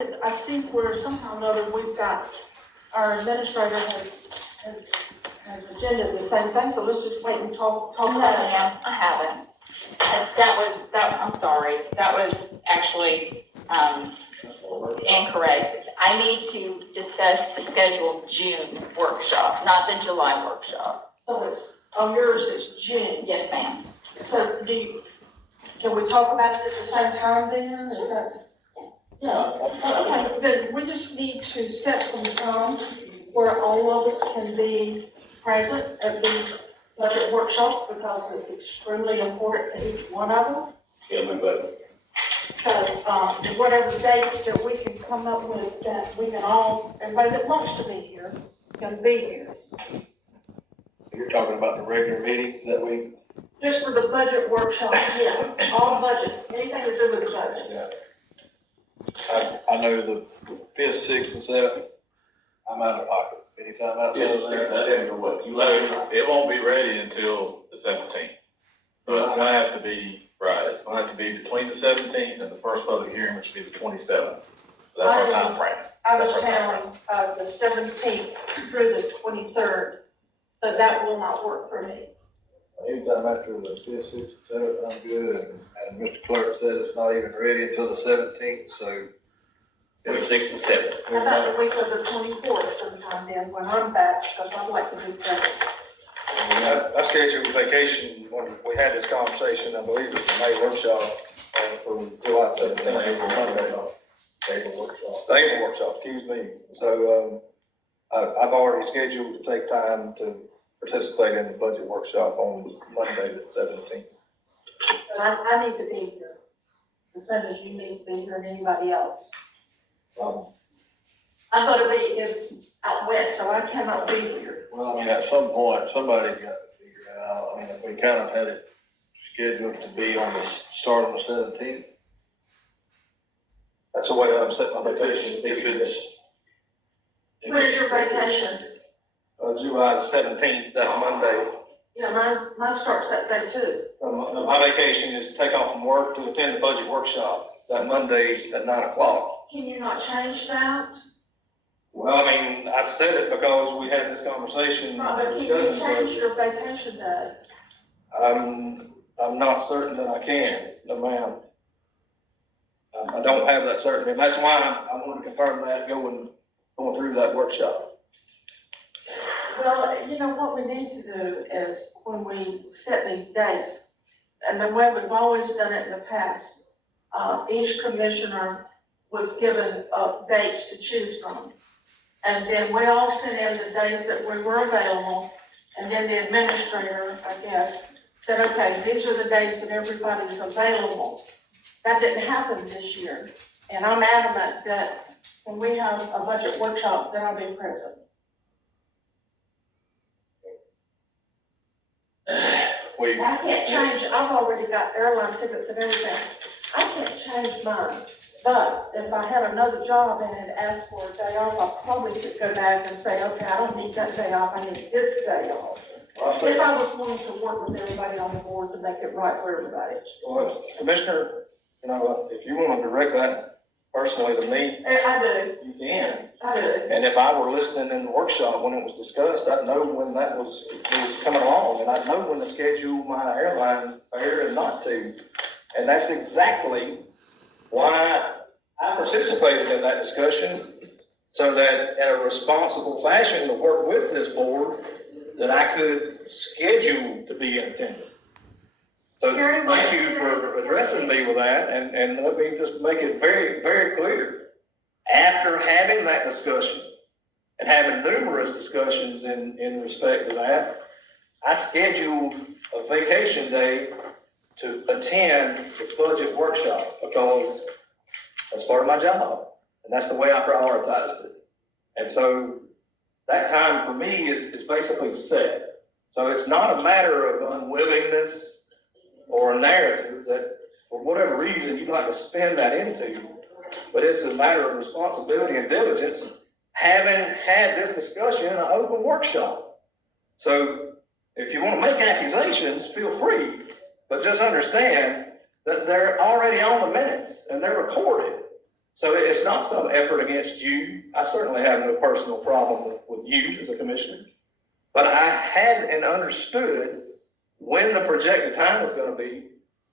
I see where somehow or another we've got, our administrator has agenda the same thing, so let's just wait and talk No, about it. ma'am, I haven't. I'm sorry, that was actually, incorrect. I need to discuss the scheduled June workshop, not the July workshop. So it's, on yours it's June. Yes, ma'am. So can we talk about it at the same time then? Is that? Yeah. Okay, then we just need to set some time where all of us can be present at these budget workshops because it's extremely important to each one of us. Yeah, we vote. So, whatever dates that we can come up with, that we can all, everybody that wants to be here can be here. You're talking about the regular meeting that we, Just for the budget workshop, yeah, all budget, anything to do with the budget. yeah. I know the fifth, sixth, and seventh, I'm out of pocket. Anytime outside of that. It won't be ready until the 17th. So it's gonna have to be, right, it's gonna have to be between the 17th and the first public hearing, which will be the 27th. So that's our time frame. I was counting, the 17th through the 23rd, so that will not work for me. Anytime after the fifth, sixth, and seventh, I'm good, and Mr. Clerk said it's not even ready until the 17th, so. The 6th and 7th. How about the week of the 24th sometime then, when I'm back, because I'd like to be present. I scheduled vacation when we had this conversation, I believe it was the May workshop, from July 17th, April Monday. April workshop. The April workshop, excuse me. So, I've already scheduled to take time to participate in the budget workshop on Monday the 17th. But I need to be here, as soon as you need to be here and anybody else. I'm gonna be out west, so I cannot be here. Well, I mean, at some point, somebody's got to figure it out. I mean, if we kind of had it scheduled to be on the start of the 17th. That's the way I'm setting my vacation. Where's your vacation? July the 17th, that Monday. Yeah, mine starts that day too. My vacation is to take off from work to attend the budget workshop that Monday at 9 o'clock. Can you not change that? Well, I mean, I said it because we had this conversation. Right, but can you discussing change budget. your vacation day? I'm not certain that I can, no ma'am. I don't have that certainty, and that's why I want to confirm that going through that workshop. Well, you know, what we need to do is, when we set these dates, and the way we've always done it in the past, each commissioner was given, dates to choose from. And then we all sent in the days that we were available, and then the administrator, I guess, said, okay, these are the days that everybody's available. That didn't happen this year, and I'm adamant that when we have a budget workshop, that I'll be present. I can't change, I've already got airline tickets and everything. I can't change mine, but if I had another job and it asked for a day off, I probably could go back and say, okay, I don't need that day off, I need this day off. If I was willing to work with everybody on the board to make it right for everybody. Well, Commissioner, if you want to direct that personally to me, I do, you can. I do. And if I were listening in the workshop when it was discussed, I'd know when that was coming along, and I'd know when to schedule my airline fare and not to. And that's exactly why I participated in that discussion, so that in a responsible fashion to work with this board, that I could schedule to be in attendance. So thank you for addressing me with that, and let me just make it very, very clear. After having that discussion, and having numerous discussions in respect to that, I scheduled a vacation day to attend the budget workshop, because that's part of my job, and that's the way I prioritized it. And so that time for me is basically set. So it's not a matter of unwillingness or a narrative that, for whatever reason, you'd like to spin that into, but it's a matter of responsibility and diligence, having had this discussion in an open workshop. So if you want to make accusations, feel free, but just understand that they're already on the minutes and they're recorded. So it's not some effort against you. I certainly have no personal problem with you as a commissioner. But I had and understood when the projected time was gonna be,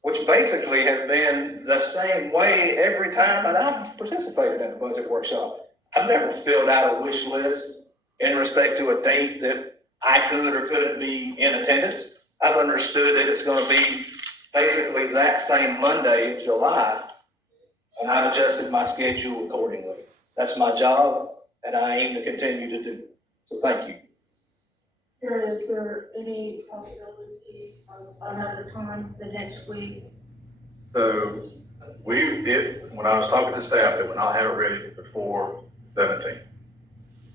which basically has been the same way every time that I've participated in a budget workshop. I've never filled out a wish list in respect to a date that I could or couldn't be in attendance. I've understood that it's gonna be basically that same Monday in July, and I've adjusted my schedule accordingly. That's my job, and I aim to continue to do. So thank you. Here, is there any possibility of another time the next week? So when I was talking to staff, they would not have it ready before 17th.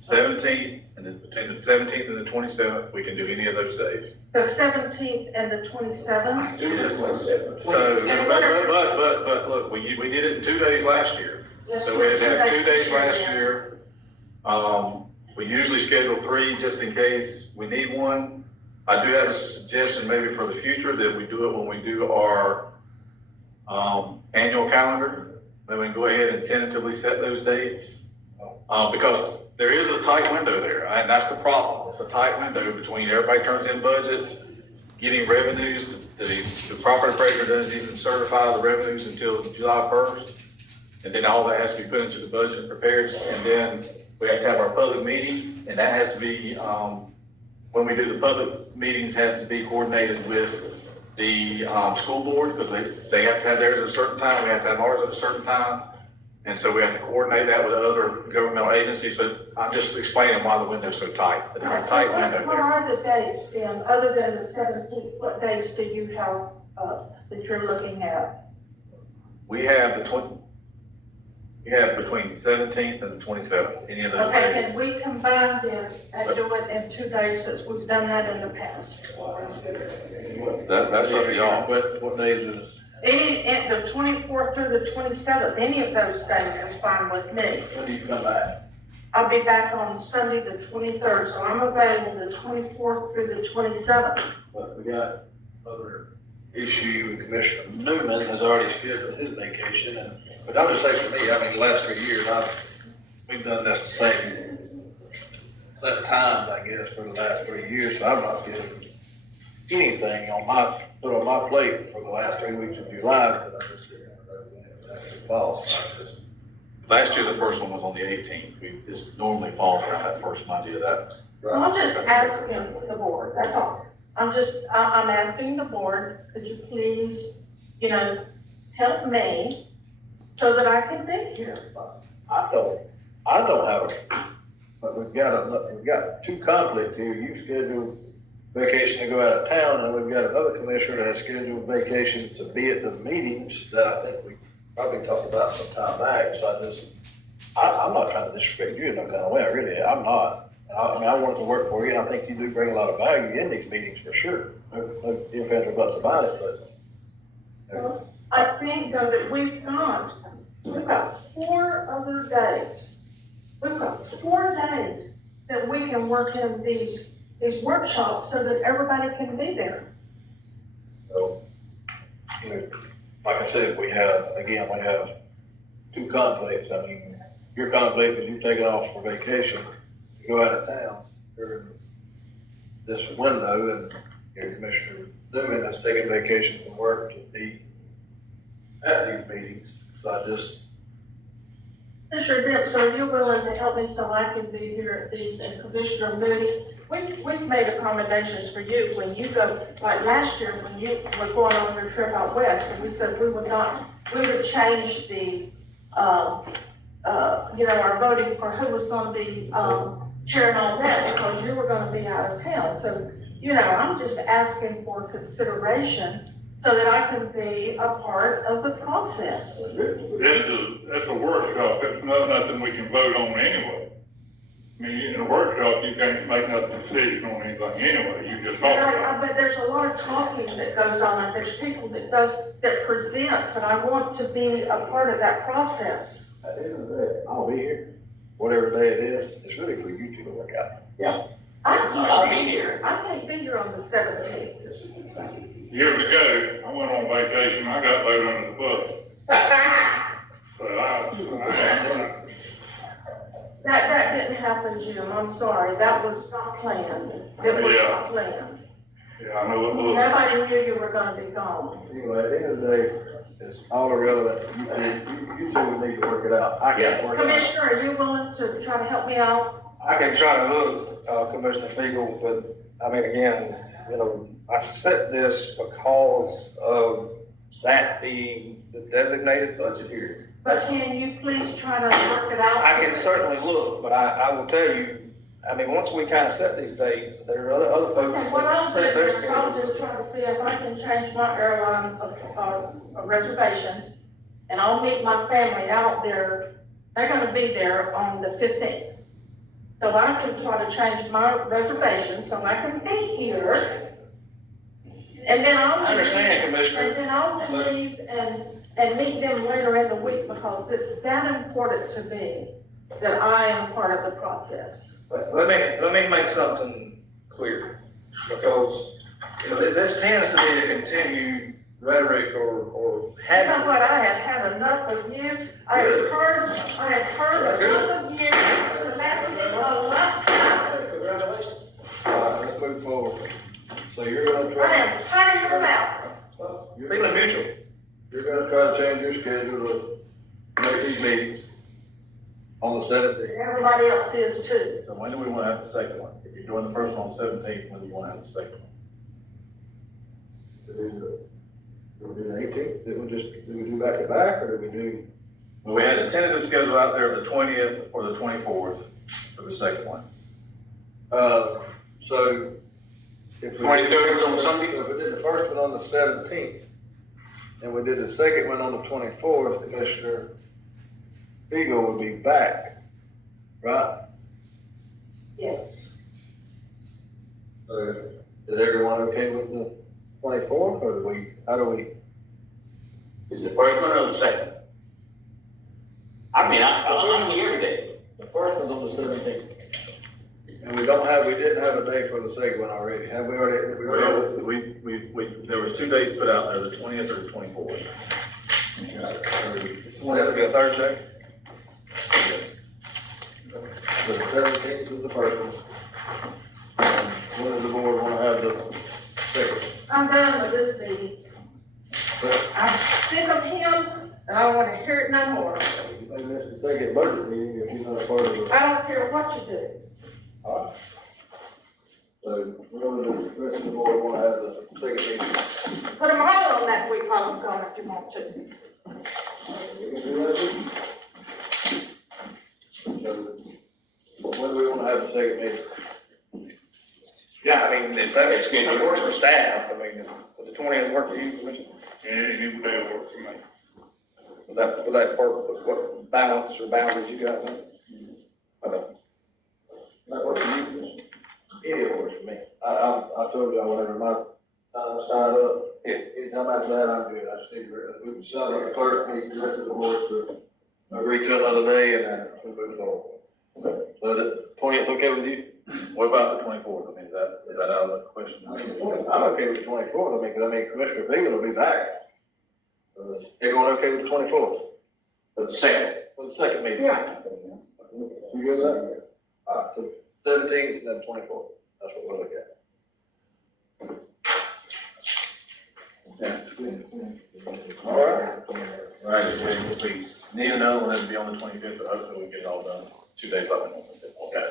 17th, and then between the 17th and the 27th, we can do any of those days. The 17th and the 27th? So, but look, we did it in 2 days last year. Yes, So we had 2 days this last yeah. year. We usually schedule 3 just in case we need one. I do have a suggestion maybe for the future that we do it when we do our, annual calendar. Then we can go ahead and tentatively set those dates. Because there is a tight window there, and that's the problem. It's a tight window between everybody turns in budgets, getting revenues. The property appraiser doesn't even certify the revenues until July 1st. And then all that has to be put into the budget and prepared. And then we have to have our public meetings, and that has to be, when we do the public meetings, has to be coordinated with the, school board, because they have to have theirs at a certain time, we have to have ours at a certain time. And so we have to coordinate that with other governmental agencies. So I'm just explaining why the window's so tight. There's a tight window What there. are the dates then, other than the 17th? What dates do you have, that you're looking at? We have between the 17th and the 27th, any of those Okay, days. can we combine them and do it in 2 days since we've done that in the past? That's up to y'all. What days is? The 24th through the 27th, any of those days is fine with me. When do you come back? I'll be back on Sunday, the 23rd, so I'm available the 24th through the 27th. But we got other issue, Commissioner Newman has already scheduled his vacation, but I'll just say for me, I mean, the last 3 years, we've done this the same set times, I guess, for the last 3 years, so I'm not getting anything put on my plate for the last 3 weeks of July, but I'm just fall. Last year, the first one was on the 18th. This normally falls around that first Monday of that. Well, I'm just asking the board, that's all. I'm asking the board, could you please, help me so that I can be here? I don't have but we've got 2 conflicts here. You scheduled vacation to go out of town, and we've got another commissioner that has scheduled vacation to be at the meetings that I think we probably talked about some time back, so I'm not trying to disrespect you in no kind of way, I'm not. I mean, I want to work for you, and I think you do bring a lot of value in these meetings for sure. No ifs, ands, or buts about it, but. Well, I think though that we've got 4 other days. We've got 4 days that we can work in these workshops so that everybody can be there. So, like I said, we have 2 conflicts. I mean, your conflict is you taking off for vacation, to go out of town during this window, and your Commissioner Newman is taking vacation from work to be at these meetings. So I just, Mr. Dent, so you're willing to help me so I can be here at these, and Commissioner Moody, we've made accommodations for you when you go, like last year when you were going on your trip out west, and we said we would change the, our voting for who was gonna be, chairing all that, because you were gonna be out of town. So, I'm just asking for consideration so that I can be a part of the process. That's a workshop, it's not nothing we can vote on anyway. I mean, in a workshop, you can't make no decision on anything anyway, you just talk about it. But there's a lot of talking that goes on, and there's people that presents, and I want to be a part of that process. at the end of the day, I'll be here, whatever day it is. It's really for you two to work out. Yeah. I can't be here on the 17th. Years ago, I went on vacation, I got voted under the bus. But I, That didn't happen, Jim, I'm sorry, that was not planned. It was not planned. yeah, I know it was. Nobody knew you were gonna be gone. Anyway, at the end of the day, it's all irrelevant. You two would need to work it out. I can't work it out. Commissioner, are you willing to try to help me out? I can try to look, Commissioner Fegel, but, I mean, again, you know, I set this because of that being the designated budget here. But can you please try to work it out? I can certainly look, but I will tell you, I mean, once we kind of set these dates, there are other folks Okay, what that I'll set their do is I'll schedule. just try to see if I can change my airline reservations, and I'll meet my family out there. They're gonna be there on the 15th. So I can try to change my reservation so I can be here. And then I'll. I understand, Commissioner. And then I'll leave and meet them later in the week because it's that important to me that I am part of the process. But let me make something clear, because, you know, this tends to be a continued rhetoric or You habit. know what, I have had enough of you. I have heard enough of you. You're lasting a lifetime. Congratulations. All right, let's move forward. So you're gonna I try, am tired of your mouth. Feeling mutual. you're gonna try to change your schedule to make these meetings on the 17th. Everybody else is too. So when do we want to have the second one? If you're doing the first one on the 17th, when do you want to have the second one? Do we do the 18th? Do we do back to back, or do we do? Well, we had a tentative schedule out there of the 20th or the 24th for the second one. So. If we 23rd is on Sunday? So if we did the first one on the 17th, and we did the second one on the 24th, Commissioner Eagle would be back, right? Yes. Is everyone okay with the 24th, or how do we? Is the first one or the second? I mean, I'm here today. The first one's on the 17th. And we didn't have a day for the second one already, have we already? Well, there was 2 dates put out there, the 20th or the 24th. That'll be a Thursday. The 17th is the first one. When does the board want to have the second? I'm done with this meeting. I'm sick of him and I don't want to hear it no more. You may miss the second budget meeting if you're not a part of it. I don't care what you do. Alright. So, when does the rest of the board want to have the second meeting? Put them all on that week while I'm gone if you want to. You can do that, too. So, when do we want to have the second meeting? Yeah, I mean, if it works for staff, I mean, would the 20th work for you, Commissioner? Any day will work for me. Would that work with what balance or boundaries you guys have? That works for you, Commissioner? It works for me. I told y'all whenever my time started up, anytime after that, I'm good. I just need to, we can set up the clerk, meet the rest of the board to agree to another day, and then we move forward. So the 20th okay with you? What about the 24th? I mean, is that out of the question? I mean, I'm okay with the 24th, Commissioner Fiegel will be back. Everyone okay with the 24th? For the second. For the second meeting? Yeah. You good with that? Alright, so 17th and then 24th, that's what we'll look at. Alright. Right, if we need another one, it'll be on the 25th, but hopefully we get it all done 2 days up. Okay.